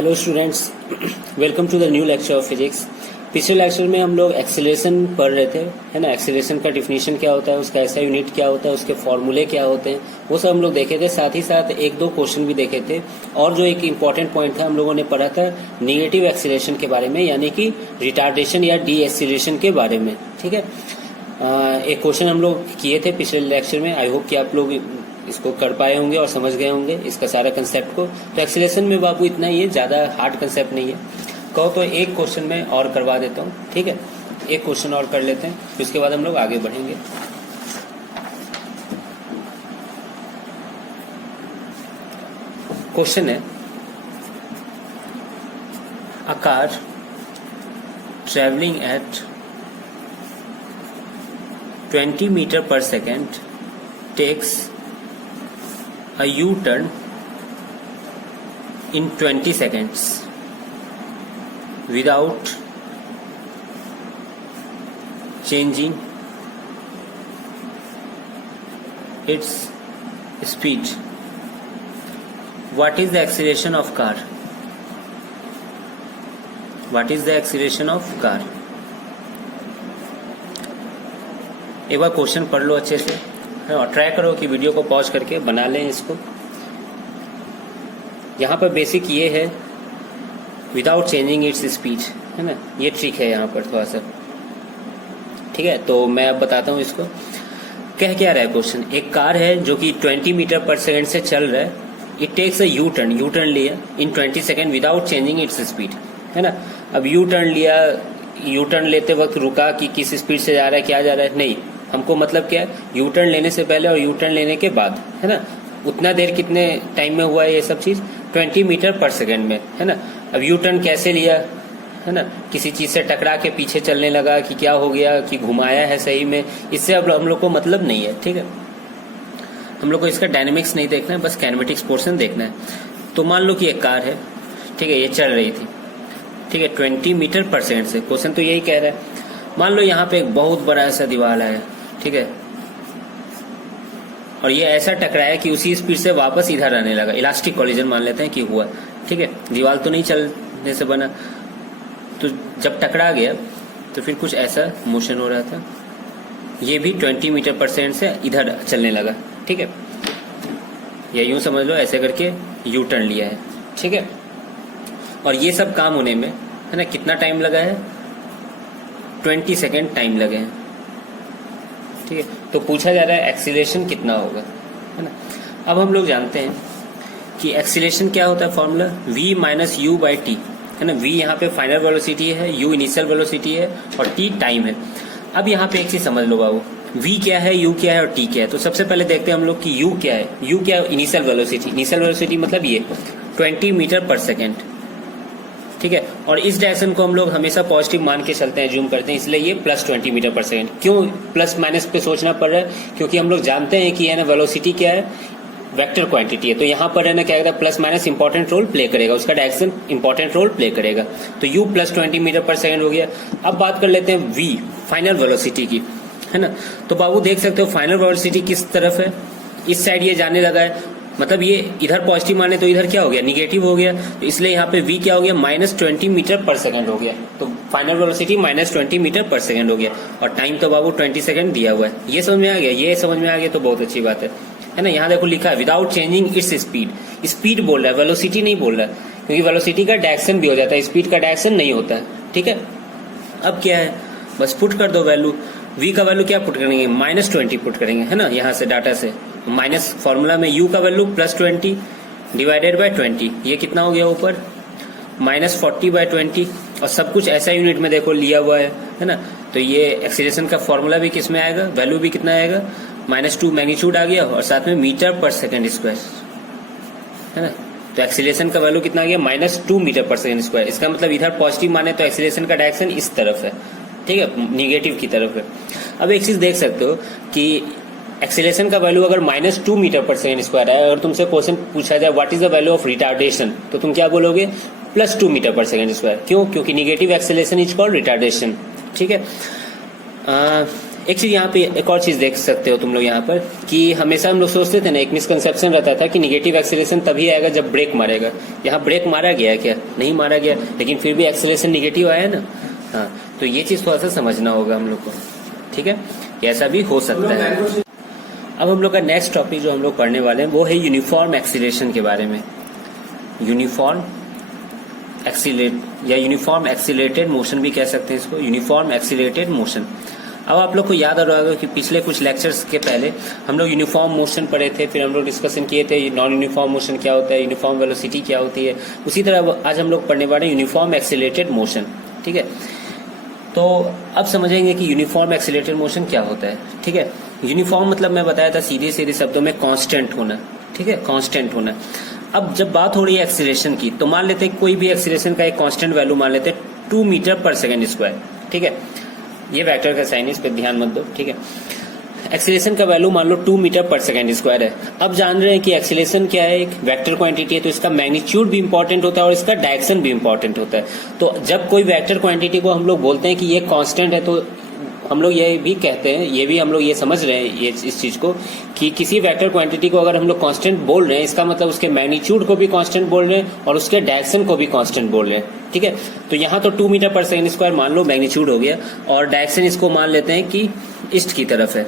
Hello students, welcome to the new lecture of physics. पिछले lecture में हम लोग एक्सीलरेशन पढ़ रहे थे, है ना। एक्सीलरेशन का डिफिनीशन क्या होता है, उसका ऐसा यूनिट क्या होता है, उसके फॉर्मूले क्या होते हैं, वो सब हम लोग देखे थे। साथ ही साथ एक दो क्वेश्चन भी देखे थे। और जो एक इम्पॉर्टेंट पॉइंट था, हम लोगों ने पढ़ा था निगेटिव एक्सीलरेशन के बारे में, यानी कि रिटार्डेशन या डी एक्सीलरेशन के बारे में। ठीक है, एक क्वेश्चन हम लोग किए थे पिछले लेक्चर में। आई होप कि आप लोग इसको कर पाए होंगे और समझ गए होंगे इसका सारा कंसेप्ट को। तो एक्सीलरेशन में बाबू इतना ही है, ज़्यादा हार्ड कंसेप्ट नहीं है। कहो तो एक क्वेश्चन में और करवा देता हूँ, ठीक है। एक क्वेश्चन और कर लेते हैं, फिर उसके बाद हम लोग आगे बढ़ेंगे। क्वेश्चन है, a car travelling at 20 metre per second takes a U-turn in 20 seconds without changing its speed. What is the acceleration of car? What is the acceleration of car? एक बार क्वेश्चन पढ़ लो अच्छे से और ट्राई करो कि video को pause करके बना लें इसको। यहाँ पर बेसिक ये है, विदाउट चेंजिंग इट्स स्पीड, है ना। ये ट्रिक है यहाँ पर थोड़ा सा, ठीक है। तो मैं अब बताता हूँ इसको। कह क्या रहा है क्वेश्चन, एक कार है जो कि 20 मीटर पर सेकेंड से चल रहा है। It takes a U turn लिया in 20 second without changing its speed, है ना। अब यू टर्न लिया, यू टर्न लेते वक्त रुका कि किस स्पीड से जा रहा है, क्या जा रहा है, नहीं। हमको मतलब क्या है, यू टर्न लेने से पहले और यू टर्न लेने के बाद, है ना। उतना देर कितने टाइम में हुआ है ये सब चीज, 20 मीटर पर सेकेंड में, है ना। अब यू टर्न कैसे लिया, है ना, किसी चीज से टकरा के पीछे चलने लगा कि क्या हो गया, कि घुमाया है सही में, इससे अब हम लोग को मतलब नहीं है, ठीक है। हम लोग को इसका डायनेमिक्स नहीं देखना है, बस काइनेमेटिक्स पोर्शन देखना है। तो मान लो कि एक कार है, ठीक है, ये चल रही थी, ठीक है, 20 मीटर पर सेकेंड से। क्वेश्चन तो यही कह रहा है। मान लो यहाँ पे एक बहुत बड़ा ऐसा दीवार है, ठीक है, और ये ऐसा टकराया कि उसी स्पीड से वापस इधर आने लगा। इलास्टिक कोलिजन मान लेते हैं कि हुआ, ठीक है। दीवार तो नहीं चलने से बना, तो जब टकरा गया तो फिर कुछ ऐसा मोशन हो रहा था। ये भी 20 मीटर पर सेकेंड से इधर चलने लगा, ठीक है। या यूं समझ लो, ऐसे करके यू टर्न लिया है, ठीक है। और ये सब काम होने में, है ना, कितना टाइम लगा है, 20 सेकेंड टाइम लगे हैं, ठीक है। तो पूछा जा रहा है एक्सीलरेशन कितना होगा, है ना। अब हम लोग जानते हैं कि एक्सीलरेशन क्या होता है, formula v minus you by T, है ना। v यहाँ पे फाइनल वेलोसिटी है, u इनिशियल वेलोसिटी है और t टाइम है। अब यहाँ पे एक चीज समझ लो बाबू, v क्या है, u क्या है और t क्या है। तो सबसे पहले देखते हैं हम लोग कि u क्या है। u क्या है, इनिशियल वेलोसिटी। इनिशियल वेलोसिटी मतलब ये 20 मीटर पर सेकेंड, ठीक है। और इस डायरेक्शन को हम लोग हमेशा पॉजिटिव मान के चलते हैं, जूम करते हैं, इसलिए ये प्लस 20 मीटर पर सेकेंड। क्यों प्लस माइनस पे सोचना पड़ रहा है, क्योंकि हम लोग जानते हैं कि है ना, वेलोसिटी क्या है, वेक्टर क्वांटिटी है। तो यहाँ पर है ना क्या कहता है, plus minus important role play करेगा, उसका डायरेक्शन इंपॉर्टेंट रोल प्ले करेगा। तो u plus 20 metre per second हो गया। अब बात कर लेते हैं v फाइनल वेलोसिटी की, है ना। तो बाबू देख सकते हो फाइनल वेलोसिटी किस तरफ है, इस साइड ये जाने लगा है, मतलब ये इधर पॉजिटिव माने तो इधर क्या हो गया, निगेटिव हो गया। तो इसलिए यहाँ पे v क्या हो गया, माइनस 20 मीटर पर सेकेंड हो गया। तो final velocity minus 20 metre per second हो गया। और टाइम तो बाबू 20 सेकेंड दिया हुआ है। ये समझ में आ गया, ये समझ में आ गया तो बहुत अच्छी बात है ना। यहाँ देखो लिखा है without changing its speed. Speed बोल रहा है, वेलोसिटी नहीं बोल रहा है, क्योंकि वेलोसिटी का डायरेक्शन भी हो जाता है, स्पीड का डायरेक्शन नहीं होता है, ठीक है। अब क्या है, बस पुट कर दो वैल्यू। v का वैल्यू क्या पुट करेंगे, माइनस 20 पुट करेंगे, है ना। यहाँ से डाटा से माइनस फॉर्मूला में u का वैल्यू प्लस 20 डिवाइडेड बाय 20, ये कितना हो गया ऊपर, माइनस 40 बाय 20। और सब कुछ ऐसा यूनिट में देखो लिया हुआ है ना। तो ये एक्सीलरेशन का फॉर्मूला भी किस में आएगा, वैल्यू भी कितना आएगा, -2 मैग्नीट्यूड आ गया और साथ में मीटर पर सेकेंड स्क्वायर, है ना। तो एक्सीलरेशन का वैल्यू कितना आ गया, -2 मीटर पर सेकेंड स्क्वायर। इसका मतलब इधर पॉजिटिव माने तो एक्सीलरेशन का डायरेक्शन इस तरफ है, ठीक है, निगेटिव की तरफ है। अब एक चीज देख सकते हो कि एक्सीलरेशन का वैल्यू अगर -2 मीटर पर सेकेंड स्क्वायर है, अगर तुमसे क्वेश्चन पूछा जाए what is the value of retardation, तो तुम क्या बोलोगे, +2 मीटर पर सेकेंड स्क्वायर। क्यों, क्योंकि negative acceleration is called retardation, ठीक है। एक चीज यहाँ पे एक और चीज देख सकते हो तुम लोग यहाँ पर कि हमेशा हम लोग सोचते थे ना, एक मिसकंसेप्शन रहता था कि निगेटिव एक्सीलरेशन तभी आएगा जब ब्रेक मारेगा। यहाँ ब्रेक मारा गया है क्या, नहीं मारा गया, लेकिन फिर भी एक्सीलरेशन निगेटिव आया ना। हाँ, तो ये चीज थोड़ा सा समझना होगा हम लोग को, ठीक है, ऐसा भी हो सकता है। अब हम लोग का नेक्स्ट टॉपिक जो हम लोग पढ़ने वाले हैं वो है यूनिफॉर्म एक्सीलरेशन के बारे में। यूनिफॉर्म एक्सीलरेट या यूनिफॉर्म एक्सीलरेटेड मोशन भी कह सकते हैं इसको, यूनिफॉर्म एक्सीलरेटेड मोशन। अब आप लोग को याद आ रहा होगा कि पिछले कुछ लेक्चर्स के पहले हम लोग यूनिफॉर्म मोशन पढ़े थे, फिर हम लोग डिस्कशन किए थे नॉन यूनिफॉर्म मोशन क्या होता है, यूनिफॉर्म वेलोसिटी क्या होती है। उसी तरह आज हम लोग पढ़ने वाले हैं यूनिफॉर्म एक्सीलरेटेड मोशन, ठीक है। तो अब समझेंगे कि यूनिफॉर्म एक्सीलरेटेड मोशन क्या होता है, ठीक है। यूनिफॉर्म मतलब मैं बताया था सीधे सीधे शब्दों में कांस्टेंट होना, ठीक है, कांस्टेंट होना। अब जब बात हो रही है एक्सीलरेशन की, तो मान लेते हैं कोई भी एक्सीलरेशन का एक कांस्टेंट वैल्यू मान लेते हैं 2 मीटर पर सेकेंड स्क्वायर, ठीक है। ये वेक्टर का साइन है, इस पर ध्यान मत दो, ठीक है। एक्सीलरेशन का वैल्यू मान लो 2 मीटर पर सेकेंड स्क्वायर है। अब जान रहे हैं कि एक्सीलरेशन क्या है, एक वेक्टर क्वांटिटी है, तो इसका मैग्नीट्यूड भी इंपॉर्टेंट होता है और इसका डायरेक्शन भी इंपॉर्टेंट होता है। तो जब कोई वेक्टर क्वांटिटी को हम लोग बोलते हैं कि ये कांस्टेंट है, तो हम लोग ये भी कहते हैं, ये भी हम लोग ये समझ रहे हैं ये इस चीज को कि किसी वेक्टर क्वांटिटी को अगर हम लोग कांस्टेंट बोल रहे हैं, इसका मतलब उसके मैग्नीट्यूड को भी कांस्टेंट बोल रहे हैं और उसके डायरेक्शन को भी कांस्टेंट बोल रहे हैं, ठीक है। तो यहाँ तो 2 मीटर पर सेकेंड स्क्वायर मान लो मैग्नीट्यूड हो गया, और डायरेक्शन इसको मान लेते हैं कि ईस्ट की तरफ है,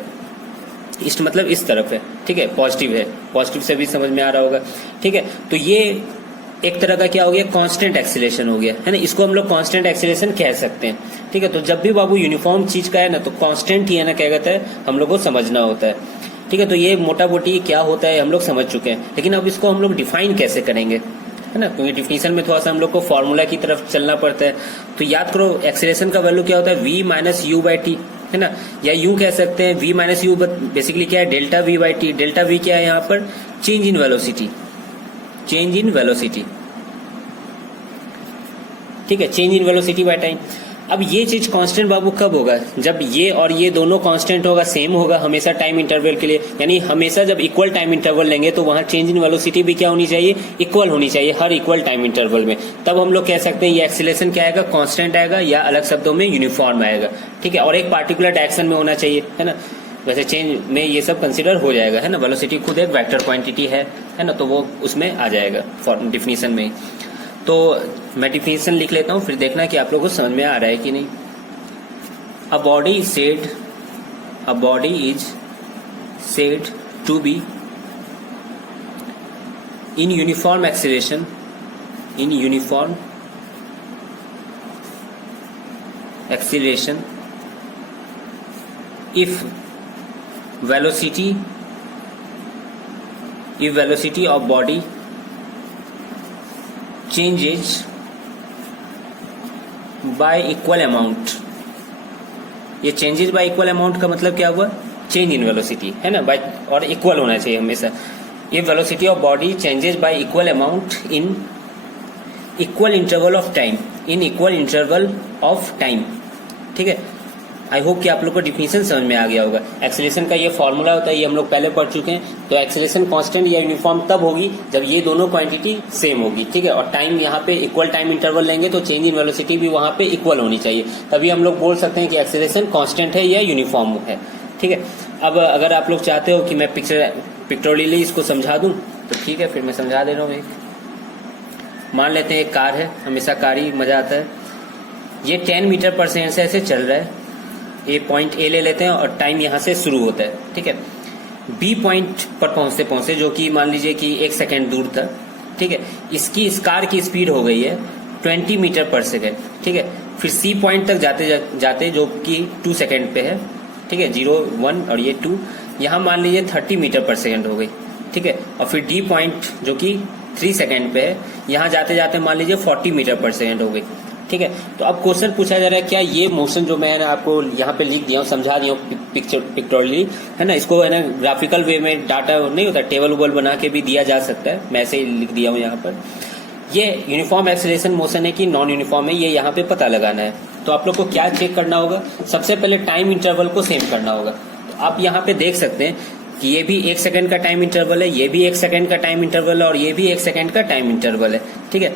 ईस्ट मतलब इस तरफ है, ठीक है, पॉजिटिव है, पॉजिटिव से भी समझ में आ रहा होगा, ठीक है। तो ये एक तरह का क्या हो गया, कांस्टेंट एक्सीलरेशन हो गया, है ना। इसको हम लोग कांस्टेंट एक्सीलरेशन कह सकते हैं, ठीक है। तो जब भी बाबू यूनिफॉर्म चीज का है ना, तो कांस्टेंट ही है ना, क्या कहता है, हम लोग को समझना होता है, ठीक है। तो ये मोटा मोटी क्या होता है हम लोग समझ चुके हैं, लेकिन अब इसको हम लोग डिफाइन कैसे करेंगे, है ना, क्योंकि डिफिनेशन में थोड़ा सा हम लोग को फॉर्मूला की तरफ चलना पड़ता है। तो याद करो एक्सीलरेशन का वैल्यू क्या होता है, v minus you by T, है ना, या यूं कह सकते हैं v माइनस यू बेसिकली क्या है, delta v by T. Delta v क्या है यहाँ पर, change in velocity, change in velocity, ठीक है, change in velocity by time. अब ये चीज कांस्टेंट बाबू कब होगा, जब ये और ये दोनों कांस्टेंट होगा, सेम होगा हमेशा टाइम इंटरवल के लिए, यानी हमेशा जब इक्वल टाइम इंटरवल लेंगे तो वहां चेंज इन वेलोसिटी भी क्या होनी चाहिए, इक्वल होनी चाहिए हर इक्वल टाइम इंटरवल में। तब हम लोग कह सकते हैं ये एक्सीलरेशन क्या आएगा, कांस्टेंट आएगा, या अलग शब्दों में यूनिफॉर्म आएगा, ठीक है। और एक पार्टिकुलर डायरेक्शन में होना चाहिए, है ना। वैसे चेंज में ये सब कंसिडर हो जाएगा, है ना। वेलोसिटी खुद एक वेक्टर क्वांटिटी है ना, तो वो उसमें आ जाएगा डिफिनीशन में। तो मैं डिफिनेशन लिख लेता हूं, फिर देखना कि आप लोगों को समझ में आ रहा है कि नहीं। A body is said to be in uniform acceleration if velocity of body changes by equal amount। ये चेंजेस बाय इक्वल अमाउंट का मतलब क्या हुआ, चेंज इन वेलोसिटी, है ना, बाय और इक्वल होना चाहिए हमेशा। ये velocity of body changes y equal amount in equal interval of time, in equal interval of time, ठीक है। आई होप कि आप लोग को डिफिनेशन समझ में आ गया होगा। एक्सीलरेशन का ये फॉर्मूला होता है, ये हम लोग पहले पढ़ चुके हैं। तो एक्सीलरेशन कांस्टेंट या यूनिफॉर्म तब होगी जब ये दोनों क्वांटिटी सेम होगी, ठीक है। और टाइम यहाँ पे इक्वल टाइम इंटरवल लेंगे तो चेंज इन वेलोसिटी भी वहां पे इक्वल होनी चाहिए, तभी हम लोग बोल सकते हैं कि एक्सीलरेशन कांस्टेंट है या यूनिफॉर्म है, ठीक है। अब अगर आप लोग चाहते हो कि मैं पिक्टोरियली इसको समझा दूं तो ठीक है, फिर मैं समझा दे रहा हूँ। एक मान लेते हैं एक कार है, हमेशा कार ही मजा आता है। ये 10 मीटर पर सेकेंड से ऐसे चल रहा है, ए पॉइंट ए ले लेते हैं और टाइम यहाँ से शुरू होता है, ठीक है। बी पॉइंट पर पहुंचते पहुंचते, जो कि मान लीजिए कि 1 सेकेंड दूर था, ठीक है, इसकी इस कार की स्पीड हो गई है 20 मीटर पर सेकेंड, ठीक है। फिर सी पॉइंट तक जाते जाते जो कि 2 सेकेंड पे है, ठीक है, 0 1 और ये 2, यहाँ मान लीजिए 30 मीटर पर सेकेंड हो गई, ठीक है। और फिर डी पॉइंट जो कि 3 सेकेंड पे है, यहाँ जाते जाते मान लीजिए 40 मीटर पर सेकेंड हो गई, ठीक है। तो अब क्वेश्चन पूछा जा रहा है क्या ये मोशन जो मैं आपको यहाँ पे लिख दिया हूँ, समझा दिया हूँ पिक्टोरियली, है ना, इसको है ना ग्राफिकल वे में डाटा नहीं होता, टेबल उबल बना के भी दिया जा सकता है, मैं ऐसे ही लिख दिया हूँ यहाँ पर। ये यूनिफॉर्म एक्सीलरेशन मोशन है कि नॉन यूनिफॉर्म है, ये यहाँ पे पता लगाना है। तो आप लोग को क्या चेक करना होगा, सबसे पहले टाइम इंटरवल को सेम करना होगा। तो आप यहाँ पे देख सकते हैं कि ये भी 1 सेकेंड का टाइम इंटरवल है, ये भी 1 सेकेंड का टाइम इंटरवल है, और ये भी 1 सेकेंड का टाइम इंटरवल है, ठीक है।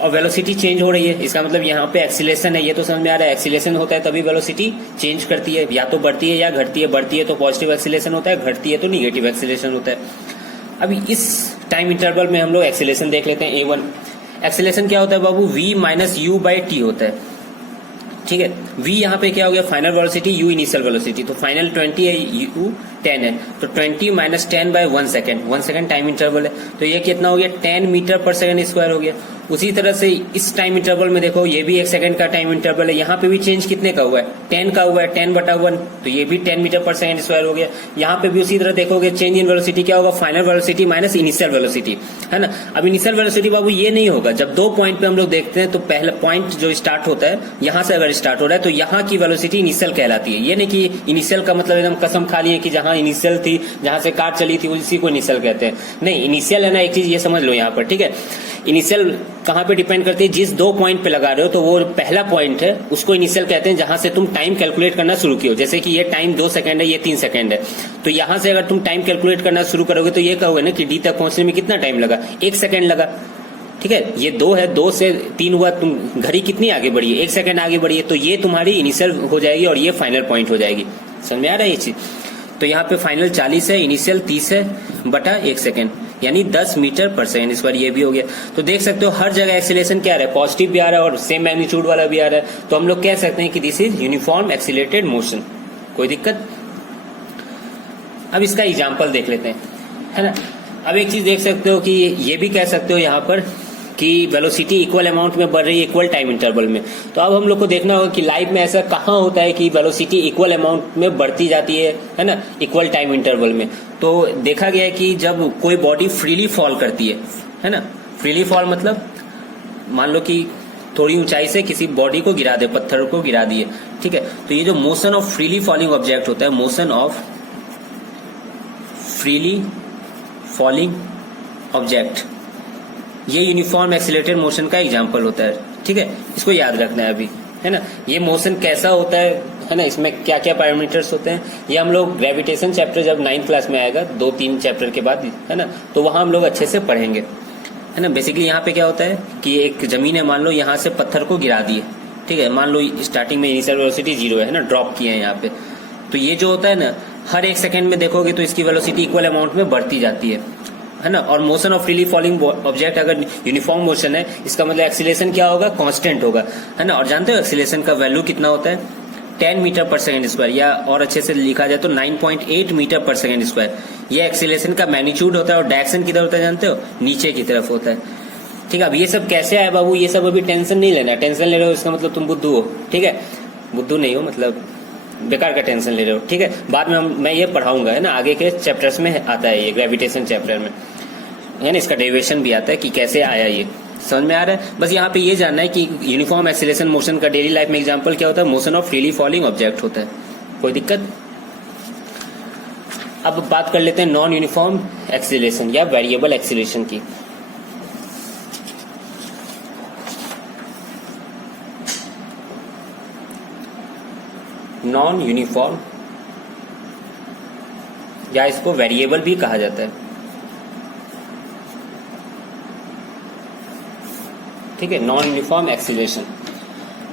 और वेलोसिटी चेंज हो रही है, इसका मतलब यहाँ पे एक्सीलरेशन है, ये तो समझ में आ रहा है। एक्सीलरेशन होता है तभी वेलोसिटी चेंज करती है, या तो बढ़ती है या घटती है। बढ़ती है तो पॉजिटिव एक्सीलरेशन होता है, घटती है तो निगेटिव एक्सीलरेशन होता है। अभी इस टाइम इंटरवल में हम लोग एक्सीलरेशन देख लेते हैं A1। एक्सेलरेशन क्या होता है बाबू, v minus you by T होता है, ठीक है। v यहाँ पे क्या हो गया, final velocity, u initial velocity, तो फाइनल 20 है, u 10 है, तो 20 minus 10 by 1 second, 1 second time interval है, तो ये कितना हो गया, 10 मीटर पर सेकेंड स्क्वायर हो गया। उसी तरह से इस टाइम इंटरवल में देखो, ये भी 1 सेकंड का टाइम इंटरवल है, यहाँ पे भी चेंज कितने का हुआ है, 10 का हुआ है, 10/1, तो ये भी 10 मीटर पर सेकंड स्क्वायर हो गया। यहाँ पे भी उसी तरह देखोगे, चेंज इन वेलोसिटी क्या होगा, final velocity minus initial velocity, है ना। अब इनिशियल वेलोसिटी बाबू ये नहीं होगा, जब 2 पॉइंट पे हम लोग देखते हैं तो पहला पॉइंट जो स्टार्ट होता है, यहाँ से अगर स्टार्ट हो रहा है तो यहाँ की वेलोसिटी इनिशियल कहलाती है। ये नहीं कि इनिशियल का मतलब एकदम कसम खा लिए कि जहां इनिशियल थी, जहां से कार चली थी उसी को इनिशियल कहते हैं, नहीं। इनिशियल है ना, एक चीज ये समझ लो यहाँ पर, ठीक है। इनिशियल कहाँ पे डिपेंड करती है, जिस 2 पॉइंट पे लगा रहे हो तो वो पहला पॉइंट है उसको इनिशियल कहते हैं, जहां से तुम टाइम कैलकुलेट करना शुरू किए हो। जैसे कि ये टाइम 2 सेकंड है, ये 3 सेकंड है, तो यहां से अगर तुम टाइम कैलकुलेट करना शुरू करोगे तो ये कहोगे ना कि डी तक पहुंचने में कितना टाइम लगा, 1 सेकंड लगा, ठीक है। ये 2 है, 2 से 3 हुआ, तुम घड़ी कितनी आगे बढ़ी है, 1 सेकंड आगे बढ़ी है, तो ये तुम्हारी इनिशियल हो जाएगी और ये फाइनल पॉइंट हो जाएगी। समझ में आ रहा है ये चीज। तो यहाँ पे फाइनल 40 है, इनिशियल 30 है बटा 1 सेकंड, यानी 10 मीटर पर सेकंड स्क्वायर, ये भी हो गया। तो देख सकते हो हर जगह एक्सीलरेशन क्या आ रहा है, पॉजिटिव भी आ रहा है और सेम मैग्नीट्यूड वाला भी आ रहा है, तो हम लोग कह सकते हैं कि this is uniform accelerated motion. कोई दिक्कत। अब इसका एग्जाम्पल देख लेते हैं, है ना। अब एक चीज देख सकते हो कि ये भी कह सकते हो यहाँ पर कि वेलोसिटी इक्वल अमाउंट में बढ़ रही है इक्वल टाइम इंटरवल में। तो अब हम लोग को देखना होगा कि लाइफ में ऐसा कहाँ होता है कि वेलोसिटी इक्वल अमाउंट में बढ़ती जाती है ना, इक्वल टाइम इंटरवल में। तो देखा गया है कि जब कोई बॉडी फ्रीली फॉल करती है ना, फ्रीली फॉल मतलब मान लो कि थोड़ी ऊंचाई से किसी बॉडी को गिरा दे, पत्थर को गिरा दिए, ठीक है। तो ये जो motion of freely falling object होता है, motion of freely falling object, ये यूनिफॉर्म एक्सीलरेटेड मोशन का एग्जांपल होता है, ठीक है। इसको याद रखना है अभी, है ना। ये मोशन कैसा होता है ना, इसमें क्या क्या पैरामीटर्स होते हैं, ये हम लोग ग्रेविटेशन चैप्टर जब 9th क्लास में आएगा 2-3 चैप्टर के बाद, है ना, तो वहां हम लोग अच्छे से पढ़ेंगे, है ना। बेसिकली यहाँ पे क्या होता है कि एक जमीन है, मान लो यहाँ से पत्थर को गिरा दिए, ठीक है। मान लो स्टार्टिंग में इनिशियल वेलोसिटी 0 है ना, ड्रॉप किए हैं यहाँ पे, तो ये जो होता है ना, हर 1 सेकंड में देखोगे तो इसकी वेलोसिटी इक्वल अमाउंट में बढ़ती जाती है ना। और motion of freely falling object अगर यूनिफॉर्म मोशन है, इसका मतलब एक्सीलरेशन क्या होगा, कांस्टेंट होगा, है ना। और जानते हो एक्सीलरेशन का वैल्यू कितना होता है, 10 मीटर पर सेकंड स्क्वायर, या और अच्छे से लिखा जाए तो 9.8 मीटर पर सेकंड स्क्वायर। ये एक्सीलरेशन का मैग्नीट्यूड होता है और डायरेक्शन किधर होता है जानते हो, नीचे की तरफ होता है, ठीक है। अब ये सब कैसे आए बाबू, ये सब अभी टेंशन नहीं लेना। टेंशन ले रहे हो इसका मतलब तुम बुद्धू हो, ठीक है। बुद्धू नहीं हो, मतलब बेकार का टेंशन ले रहे हो, ठीक है। बाद में मैं ये पढ़ाऊंगा, है ना, आगे के चैप्टर्स में आता है ये ग्रेविटेशन चैप्टर में, है ना। इसका डेरिवेशन भी आता है कि कैसे आया, ये समझ में आ रहा है। बस यहाँ पे ये जानना है कि यूनिफॉर्म एक्सीलरेशन मोशन का डेली लाइफ में एग्जांपल क्या होता है, motion of freely falling object होता है। कोई दिक्कत। अब बात कर लेते हैं नॉन यूनिफॉर्म एक्सीलरेशन या वेरिएबल एक्सीलरेशन की। नॉन यूनिफॉर्म या इसको वेरिएबल भी कहा जाता है, ठीक है, नॉन यूनिफॉर्म एक्सीलरेशन।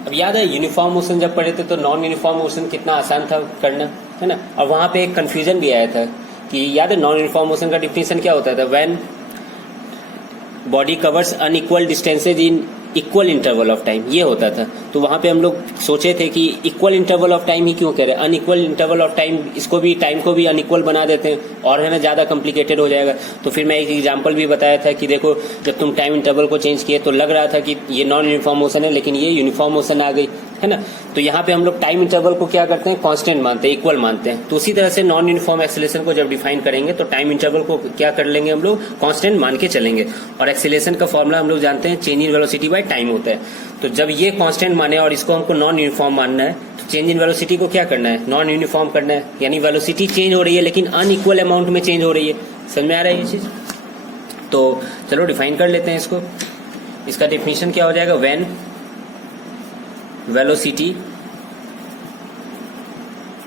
अब याद है यूनिफॉर्म मोशन जब पढ़े थे तो नॉन यूनिफॉर्म मोशन कितना आसान था करना, है ना। और वहां पे एक कंफ्यूजन भी आया था कि याद है नॉन यूनिफॉर्म मोशन का डिफिनेशन क्या होता था, when body covers unequal distances in equal interval of time, ये होता था। तो वहां पे हम लोग सोचे थे कि इक्वल इंटरवल ऑफ टाइम ही क्यों कह रहे हैं, अनइक्वल इंटरवल ऑफ टाइम, इसको भी टाइम को भी अनइक्वल बना देते हैं और है ना ज्यादा कॉम्प्लिकेटेड हो जाएगा। तो फिर मैं एक एग्जांपल भी बताया था कि देखो जब तुम टाइम इंटरवल को चेंज किए तो लग रहा था कि ये नॉन यूनिफॉर्म मोशन है, लेकिन ये यूनिफॉर्म मोशन आ गई, है ना। तो यहाँ पे हम लोग टाइम इंटरवल को क्या करते हैं, कांस्टेंट मानते हैं, इक्वल मानते हैं। तो उसी तरह से नॉन यूनिफॉर्म एक्सीलरेशन को जब डिफाइन करेंगे तो टाइम इंटरवल को क्या कर लेंगे हम लोग, कांस्टेंट मान के चलेंगे। और एक्सीलरेशन का फॉर्मूला हम लोग जानते हैं, change in velocity by time होता है। तो जब ये कांस्टेंट माने और इसको हमको नॉन यूनिफॉर्म मानना है, तो चेंज इन वेलोसिटी को क्या करना है, नॉन यूनिफॉर्म करना है। यानी वेलोसिटी चेंज हो रही है लेकिन अनइक्वल अमाउंट में चेंज हो रही है। समझ में आ रहा है ये चीज। तो चलो डिफाइन कर लेते हैं इसको। इसका डेफिनेशन क्या हो जाएगा, when velocity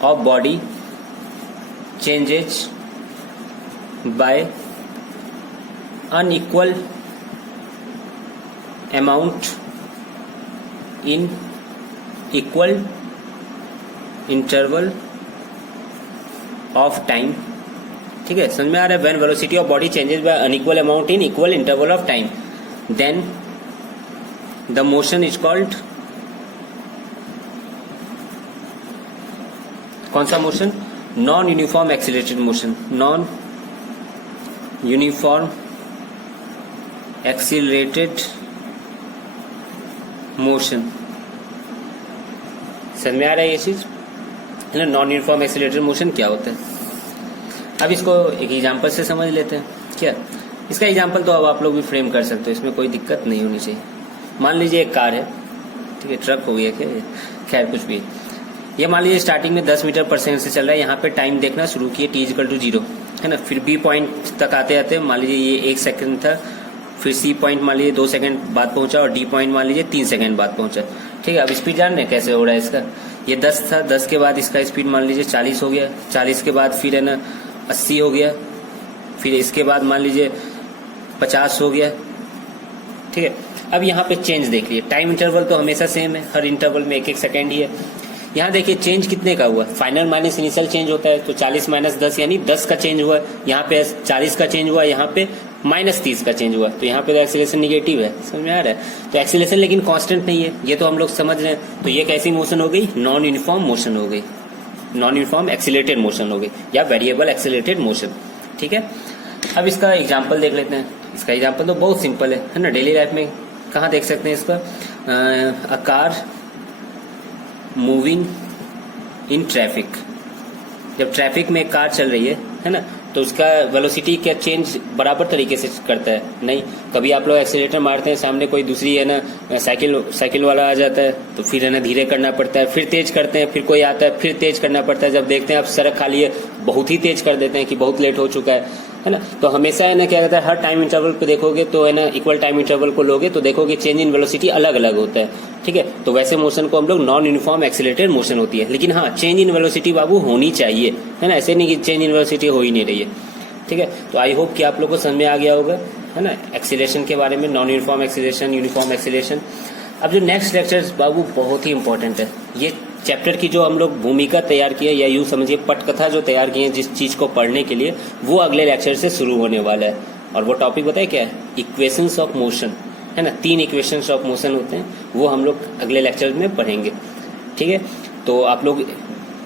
of body changes by unequal amount in equal interval of time, ठीक है। समझ में आ रहा है, when velocity of body changes by unequal amount in equal interval of time, then the motion is called, कौन सा motion? Non uniform accelerated motion, non uniform accelerated motion. समझ में आ रहा है ये चीज? नॉन यूनिफॉर्म एक्सीलरेटेड मोशन क्या होता है? अब इसको एक एग्जांपल से समझ लेते हैं। क्या इसका एग्जांपल तो अब आप लोग भी फ्रेम कर सकते हो, इसमें कोई दिक्कत नहीं होनी चाहिए। मान लीजिए एक कार है, ठीक है, ट्रक हो गया, खैर कुछ भी। ये मान लीजिए स्टार्टिंग में 10 मीटर पर सेकंड से चल रहा है, यहाँ पे टाइम देखना शुरू किए t=0, है ना। फिर बी पॉइंट तक आते आते मान लीजिए ये 1 सेकंड था, फिर सी पॉइंट मान लीजिए 2 सेकंड बाद पहुंचा, और डी पॉइंट मान लीजिए 3 सेकंड बाद पहुंचा, ठीक है। अब स्पीड जान रहे हैं कैसे हो रहा है इसका? ये 10 था, 10 के बाद इसका स्पीड मान लीजिए 40 हो गया, 40 के बाद फिर है ना 80 हो गया, फिर इसके बाद मान लीजिए 50 हो गया, ठीक है। अब यहाँ पे चेंज देख लिए, टाइम इंटरवल तो हमेशा सेम है, हर इंटरवल में 1-1 सेकेंड ही है। यहाँ देखिए चेंज कितने का हुआ, फाइनल माइनस इनिशियल चेंज होता है, तो 40 माइनस 10 यानी 10 का चेंज हुआ। यहाँ पे 40 का चेंज हुआ, यहाँ पे -30 का चेंज हुआ, तो यहाँ पे तो एक्सीलरेशन निगेटिव है। समझ में आ रहा है? तो एक्सीलरेशन लेकिन कांस्टेंट नहीं है, ये तो हम लोग समझ रहे हैं। तो ये कैसी मोशन हो गई? नॉन यूनिफॉर्म मोशन हो गई, नॉन यूनिफॉर्म एक्सीलरेटेड मोशन हो गई, या वेरिएबल एक्सीलरेटेड मोशन, ठीक है। अब इसका एग्जाम्पल देख लेते हैं। इसका एग्जाम्पल तो बहुत सिंपल है ना। डेली लाइफ में कहाँ देख सकते हैं इसका? A car moving in traffic. जब ट्रैफिक में एक कार चल रही है ना, तो उसका वेलोसिटी क्या चेंज बराबर तरीके से करता है? नहीं। कभी आप लोग एक्सीलरेटर मारते हैं, सामने कोई दूसरी है ना साइकिल वाला आ जाता है, तो फिर है ना धीरे करना पड़ता है, फिर तेज करते हैं, फिर कोई आता है, फिर तेज करना पड़ता है। जब देखते हैं आप सड़क खाली है, बहुत ही तेज कर देते हैं कि बहुत लेट हो चुका है ना। तो हमेशा है ना क्या कहता है, हर टाइम इंटरवल पे देखोगे तो है ना इक्वल टाइम इंटरवल को लोगे तो देखोगे चेंज इन वेलोसिटी अलग अलग होता है, ठीक है। तो वैसे मोशन को हम लोग नॉन यूनिफॉर्म एक्सीलरेटेड मोशन होती है। लेकिन हाँ, चेंज इन वेलोसिटी बाबू होनी चाहिए, है ना। ऐसे नहीं कि चेंज इन वेलोसिटी हो ही नहीं रही है, ठीक है। तो आई होप कि आप लोग को समझ में आ गया होगा, है ना, एक्सीलरेशन के बारे में, non uniform acceleration, uniform acceleration. अब जो नेक्स्ट लेक्चर बाबू बहुत ही इंपॉर्टेंट है। ये चैप्टर की जो हम लोग भूमिका तैयार की है, या यूं समझिए पटकथा जो तैयार की है जिस चीज को पढ़ने के लिए, वो अगले लेक्चर से शुरू होने वाला है। और वो टॉपिक बताए क्या है? इक्वेशंस ऑफ मोशन, है ना। 3 इक्वेशंस ऑफ मोशन होते हैं, वो हम लोग अगले लेक्चर में पढ़ेंगे, ठीक है। तो आप लोग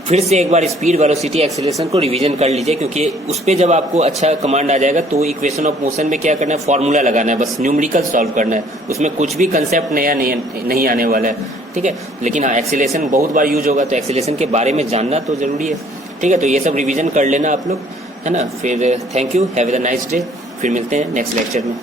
फिर से एक बार स्पीड, वेलोसिटी, एक्सीलरेशन को रिवीजन कर लीजिए, क्योंकि उस पे जब आपको अच्छा कमांड आ जाएगा तो इक्वेशन ऑफ मोशन में क्या करना है? फॉर्मूला लगाना है, बस न्यूमेरिकल सॉल्व करना है। उसमें कुछ भी कंसेप्ट नया नहीं आने वाला है, ठीक है। लेकिन हाँ, एक्सीलरेशन बहुत बार यूज होगा, तो एक्सीलरेशन के बारे में जानना तो जरूरी है, ठीक है। तो ये सब रिविजन कर लेना आप लोग, है ना। फिर thank you, have a nice day. फिर मिलते हैं नेक्स्ट लेक्चर में।